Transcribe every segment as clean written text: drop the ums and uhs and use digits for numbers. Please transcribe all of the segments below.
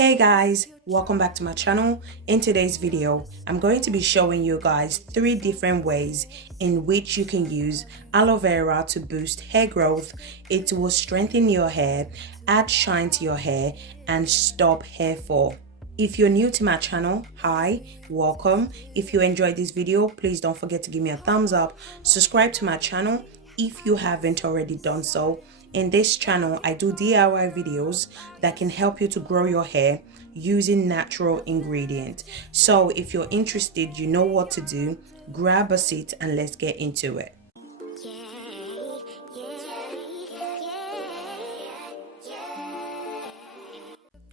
Hey guys, welcome back to my channel. In today's video, I'm going to be showing you guys 3 different ways in which you can use aloe vera to boost hair growth. It will strengthen your hair, add shine to your hair, and stop hair fall. If you're new to my channel, hi, welcome. If you enjoyed this video, please don't forget to give me a thumbs up. Subscribe to my channel if you haven't already done so. In this channel, I do DIY videos that can help you to grow your hair using natural ingredients. So if you're interested, you know what to do. Grab a seat and let's get into it.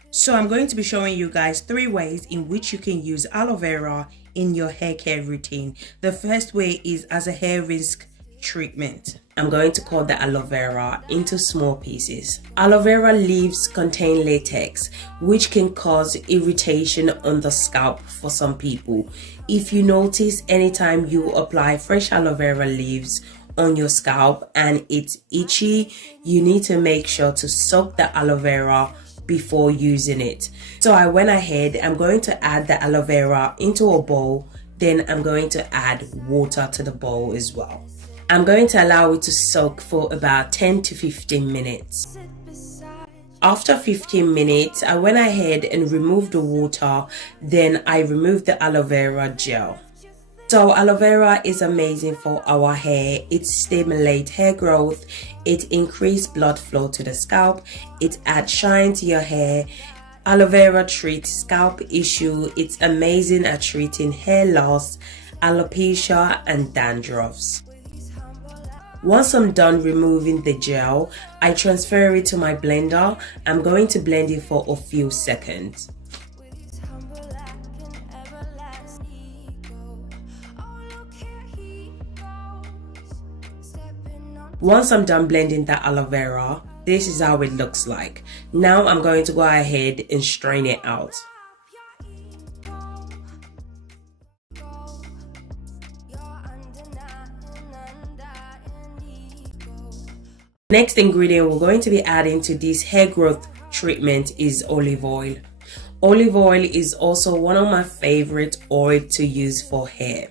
So I'm going to be showing you guys 3 ways in which you can use aloe vera in your hair care routine. The first way is as a hair risk treatment. I'm going to cut the aloe vera into small pieces. Aloe vera leaves contain latex, which can cause irritation on the scalp for some people. If you notice anytime you apply fresh aloe vera leaves on your scalp and it's itchy, you need to make sure to soak the aloe vera before using it. So I went ahead, I'm going to add the aloe vera into a bowl, then I'm going to add water to the bowl as well. I'm going to allow it to soak for about 10 to 15 minutes. After 15 minutes, I went ahead and removed the water, then I removed the aloe vera gel. So aloe vera is amazing for our hair. It stimulates hair growth, it increases blood flow to the scalp, it adds shine to your hair. Aloe vera treats scalp issue. It's amazing at treating hair loss, alopecia and dandruffs. Once I'm done removing the gel, I transfer it to my blender. I'm going to blend it for a few seconds. Once I'm done blending the aloe vera, this is how it looks like. Now I'm going to go ahead and strain it out. Next ingredient we're going to be adding to this hair growth treatment is olive oil. Olive oil is also one of my favorite oil to use for hair.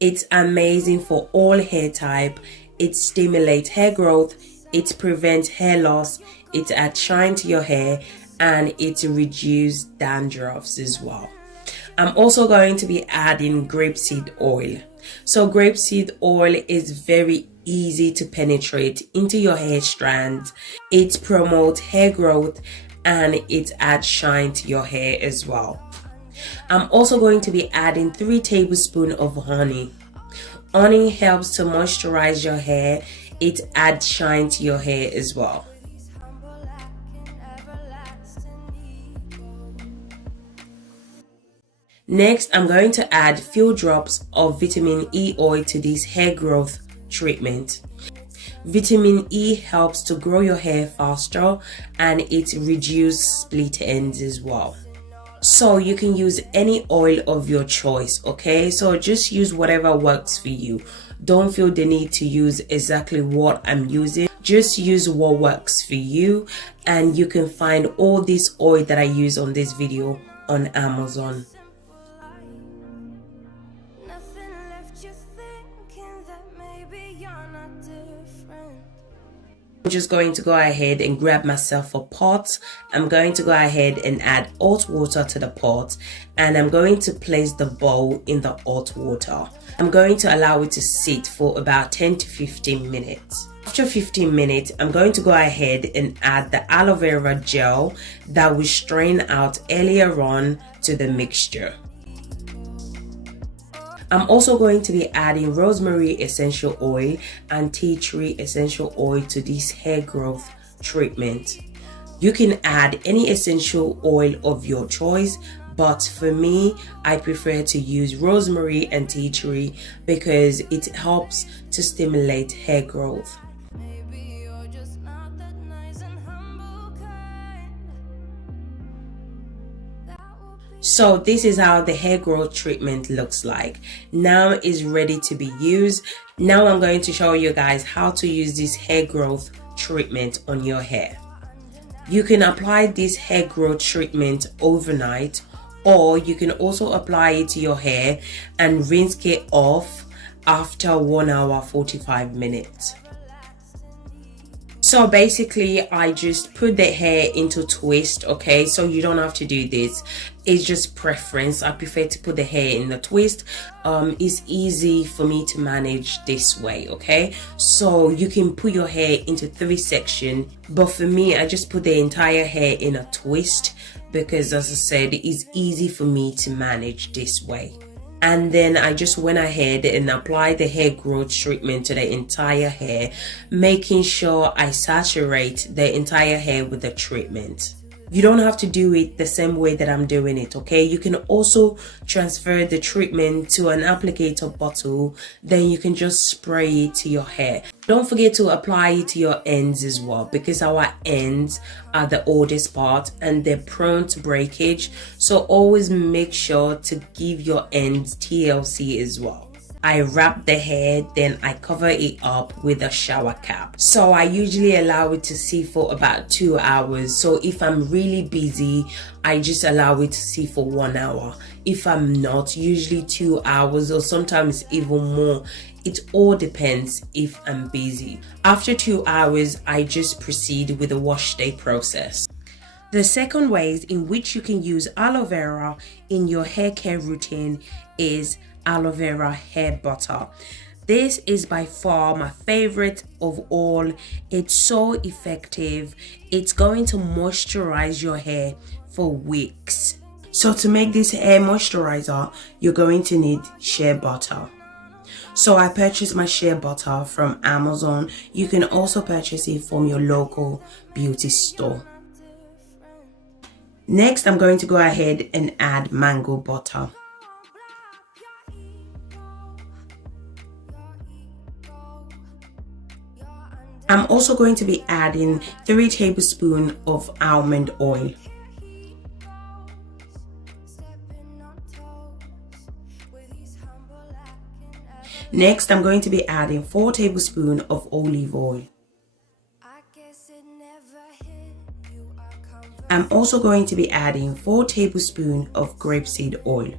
It's amazing for all hair type. It stimulates hair growth, it prevents hair loss, it adds shine to your hair, and it reduces dandruffs as well. I'm also going to be adding grapeseed oil. So grapeseed oil is very easy to penetrate into your hair strands. It promotes hair growth and it adds shine to your hair as well. I'm also going to be adding 3 tablespoons of honey. Honey helps to moisturize your hair. It adds shine to your hair as well. Next, I'm going to add few drops of vitamin E oil to this hair growth treatment. Vitamin E helps to grow your hair faster and it reduces split ends as well. So you can use any oil of your choice, okay? So just use whatever works for you. Don't feel the need to use exactly what I'm using. Just use what works for you, and you can find all this oil that I use on this video on Amazon. I'm just going to go ahead and grab myself a pot. I'm going to go ahead and add hot water to the pot, and I'm going to place the bowl in the hot water. I'm going to allow it to sit for about 10 to 15 minutes. After 15 minutes, I'm going to go ahead and add the aloe vera gel that we strained out earlier on to the mixture. I'm also going to be adding rosemary essential oil and tea tree essential oil to this hair growth treatment. You can add any essential oil of your choice, but for me, I prefer to use rosemary and tea tree because it helps to stimulate hair growth. So this is how the hair growth treatment looks like. Now it's ready to be used. Now I'm going to show you guys how to use this hair growth treatment on your hair. You can apply this hair growth treatment overnight, or you can also apply it to your hair and rinse it off after 1 hour 45 minutes. So basically I just put the hair into twist, okay? So you don't have to do this, it's just preference. I prefer to put the hair in the twist. It's easy for me to manage this way, okay? So you can put your hair into 3 sections, but for me I just put the entire hair in a twist because, as I said, it's easy for me to manage this way. And then I just went ahead and applied the hair growth treatment to the entire hair, making sure I saturate the entire hair with the treatment. You don't have to do it the same way that I'm doing it, okay? You can also transfer the treatment to an applicator bottle, then you can just spray it to your hair. Don't forget to apply it to your ends as well, because our ends are the oldest part and they're prone to breakage. So always make sure to give your ends TLC as well. I wrap the hair, then I cover it up with a shower cap. So I usually allow it to sit for about 2 hours. So if I'm really busy, I just allow it to sit for 1 hour. If I'm not, usually 2 hours or sometimes even more. It all depends if I'm busy. After 2 hours, I just proceed with the wash day process. The second ways in which you can use aloe vera in your hair care routine is aloe vera hair butter. This is by far my favorite of all. It's so effective. It's going to moisturize your hair for weeks. So to make this hair moisturizer, you're going to need shea butter. So I purchased my shea butter from Amazon. You can also purchase it from your local beauty store. Next, I'm going to go ahead and add mango butter. I'm also going to be adding 3 tablespoons of almond oil. Next, I'm going to be adding 4 tablespoons of olive oil. I'm also going to be adding 4 tablespoons of grapeseed oil.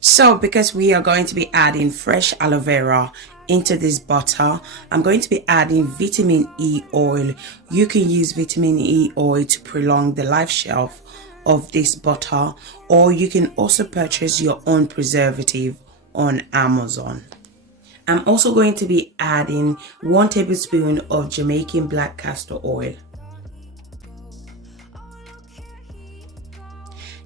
So because we are going to be adding fresh aloe vera into this butter, I'm going to be adding vitamin E oil. You can use vitamin E oil to prolong the life shelf of this butter, or you can also purchase your own preservative on Amazon. I'm also going to be adding 1 tablespoon of Jamaican black castor oil.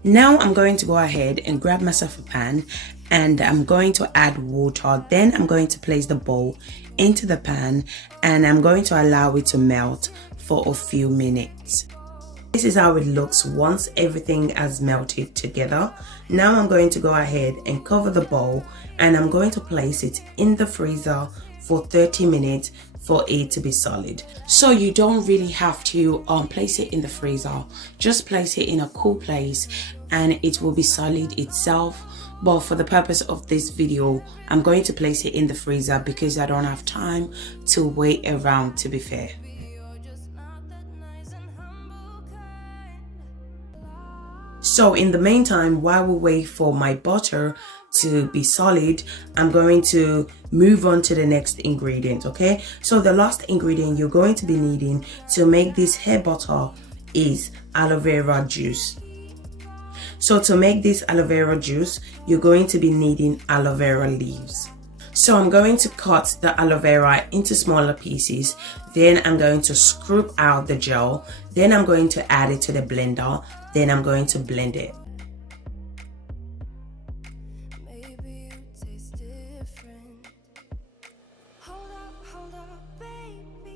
Now I'm going to go ahead and grab myself a pan and I'm going to add water. Then I'm going to place the bowl into the pan and I'm going to allow it to melt for a few minutes. This is how it looks once everything has melted together. Now I'm going to go ahead and cover the bowl and I'm going to place it in the freezer for 30 minutes for it to be solid. So you don't really have to place it in the freezer. Just place it in a cool place and it will be solid itself. But for the purpose of this video, I'm going to place it in the freezer because I don't have time to wait around, to be fair. So in the meantime, while we wait for my butter to be solid, I'm going to move on to the next ingredient, okay? So the last ingredient you're going to be needing to make this hair butter is aloe vera juice. So to make this aloe vera juice, you're going to be needing aloe vera leaves. So I'm going to cut the aloe vera into smaller pieces. Then I'm going to scoop out the gel. Then I'm going to add it to the blender. Then I'm going to blend it.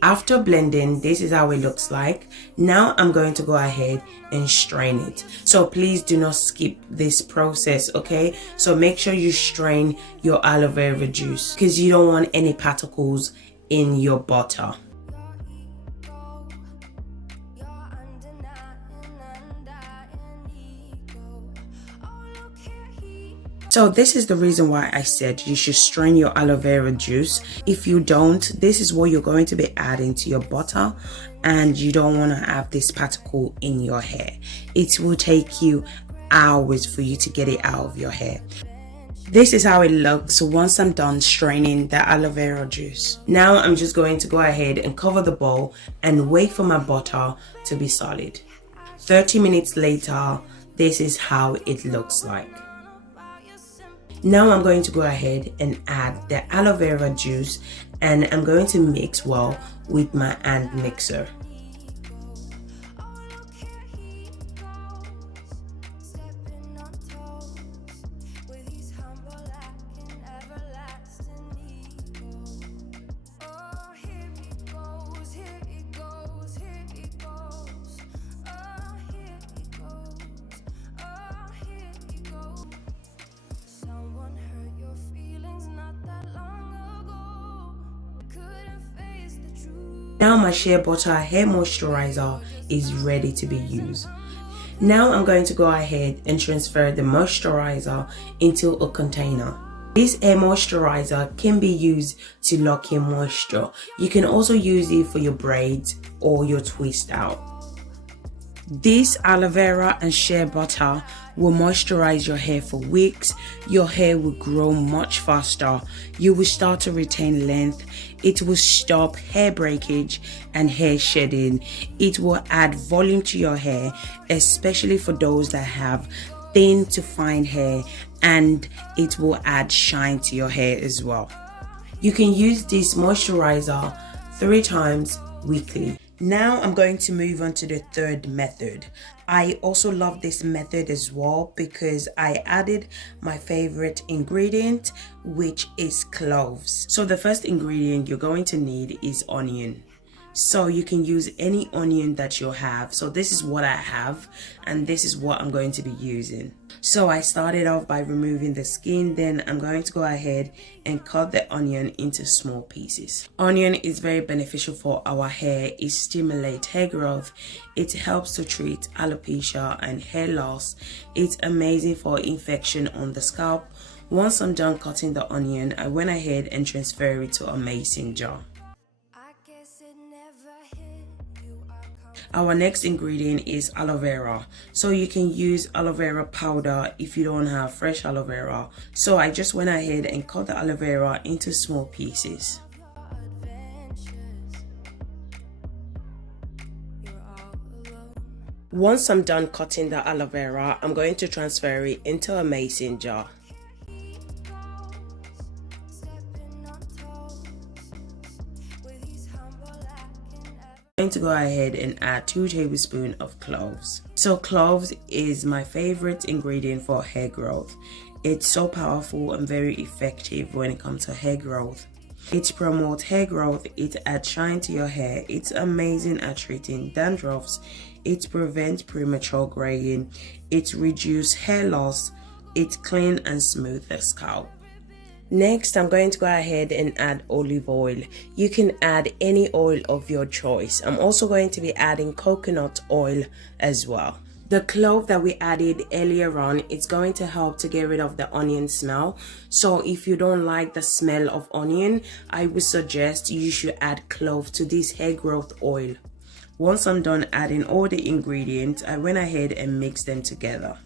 After blending, this is how it looks like. Now I'm going to go ahead and strain it. So please do not skip this process, okay? So make sure you strain your aloe vera juice because you don't want any particles in your butter. So this is the reason why I said you should strain your aloe vera juice. If you don't, this is what you're going to be adding to your butter, and you don't want to have this particle in your hair. It will take you hours for you to get it out of your hair. This is how it looks once I'm done straining the aloe vera juice. Now I'm just going to go ahead and cover the bowl and wait for my butter to be solid. 30 minutes later, this is how it looks like. Now I'm going to go ahead and add the aloe vera juice, and I'm going to mix well with my hand mixer. Now my shea butter hair moisturizer is ready to be used. Now I'm going to go ahead and transfer the moisturizer into a container. This hair moisturizer can be used to lock in moisture. You can also use it for your braids or your twist out. This aloe vera and shea butter will moisturize your hair for weeks. Your hair will grow much faster. You will start to retain length. It will stop hair breakage and hair shedding. It will add volume to your hair, especially for those that have thin to fine hair, and it will add shine to your hair as well. You can use this moisturizer 3 times weekly. Now I'm going to move on to the third method. I also love this method as well because I added my favorite ingredient, which is cloves. So the first ingredient you're going to need is onion. So you can use any onion that you have. So this is what I have, and this is what I'm going to be using. So I started off by removing the skin. Then I'm going to go ahead and cut the onion into small pieces. Onion is very beneficial for our hair. It stimulates hair growth. It helps to treat alopecia and hair loss. It's amazing for infection on the scalp. Once I'm done cutting the onion, I went ahead and transferred it to a mason jar. Our next ingredient is aloe vera. So you can use aloe vera powder if you don't have fresh aloe vera. So I just went ahead and cut the aloe vera into small pieces. Once I'm done cutting the aloe vera, I'm going to transfer it into a mason jar. I'm going to go ahead and add 2 tablespoons of cloves. So cloves is my favorite ingredient for hair growth. It's so powerful and very effective when it comes to hair growth. It promotes hair growth, it adds shine to your hair, it's amazing at treating dandruffs, it prevents premature graying, it reduces hair loss, it cleans and smooths the scalp. Next, I'm going to go ahead and add olive oil. You can add any oil of your choice. I'm also going to be adding coconut oil as well. The clove that we added earlier on, it's going to help to get rid of the onion smell. So if you don't like the smell of onion, I would suggest you should add clove to this hair growth oil. Once I'm done adding all the ingredients, I went ahead and mixed them together.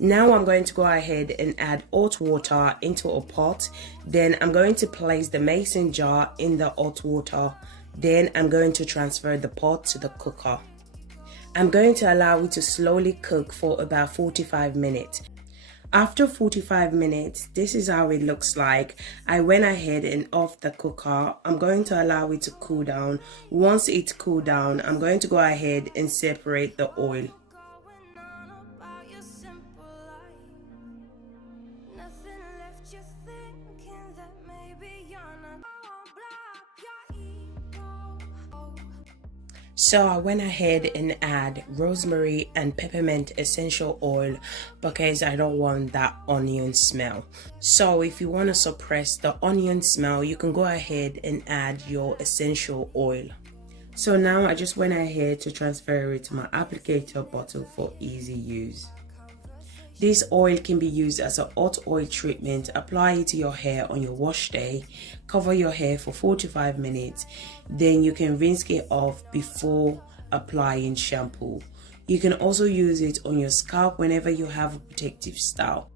Now I'm going to go ahead and add hot water into a pot. Then I'm going to place the mason jar in the hot water. Then I'm going to transfer the pot to the cooker. I'm going to allow it to slowly cook for about 45 minutes. After 45 minutes, this is how it looks like. I went ahead and off the cooker. I'm going to allow it to cool down. Once it's cooled down, I'm going to go ahead and separate the oil. So I went ahead and add rosemary and peppermint essential oil because I don't want that onion smell. So if you want to suppress the onion smell, you can go ahead and add your essential oil. So now I just went ahead to transfer it to my applicator bottle for easy use. This oil can be used as a hot oil treatment. Apply it to your hair on your wash day. Cover your hair for 45 minutes. Then you can rinse it off before applying shampoo. You can also use it on your scalp whenever you have a protective style.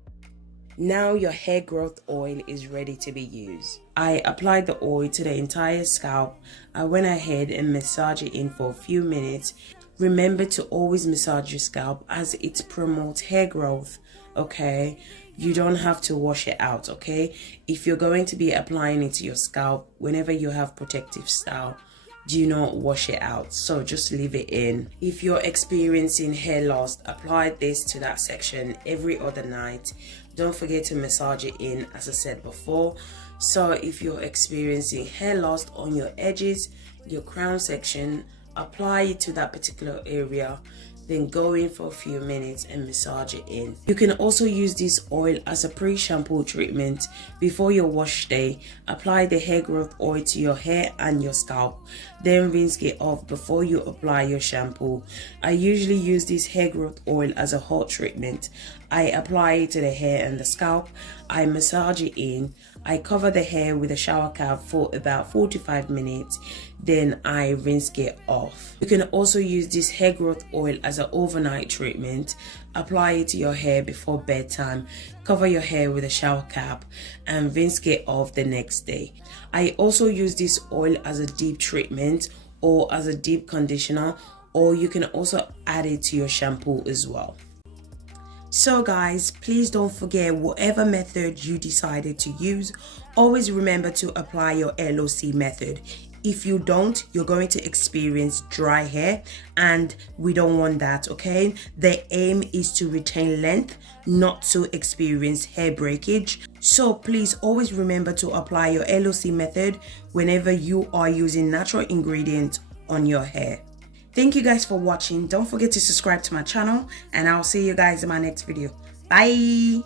Now your hair growth oil is ready to be used. I applied the oil to the entire scalp. I went ahead and massaged it in for a few minutes. Remember to always massage your scalp as it promotes hair growth, okay? You don't have to wash it out, okay? If you're going to be applying it to your scalp whenever you have protective style, do not wash it out, so just leave it in. If you're experiencing hair loss, apply this to that section every other night. Don't forget to massage it in, as I said before. So if you're experiencing hair loss on your edges, your crown section, apply it to that particular area, then go in for a few minutes and massage it in. You can also use this oil as a pre-shampoo treatment before your wash day. Apply the hair growth oil to your hair and your scalp, then rinse it off before you apply your shampoo. I usually use this hair growth oil as a hot treatment. I apply it to the hair and the scalp. I massage it in. I cover the hair with a shower cap for about 45 minutes. Then I rinse it off. You can also use this hair growth oil as an overnight treatment. Apply it to your hair before bedtime. Cover your hair with a shower cap and rinse it off the next day. I also use this oil as a deep treatment or as a deep conditioner, or you can also add it to your shampoo as well. So guys, please don't forget, whatever method you decided to use, always remember to apply your LOC method. If you don't, you're going to experience dry hair, and we don't want that, okay? The aim is to retain length, not to experience hair breakage. So please always remember to apply your LOC method whenever you are using natural ingredients on your hair. Thank you guys for watching. Don't forget to subscribe to my channel, and I'll see you guys in my next video. Bye.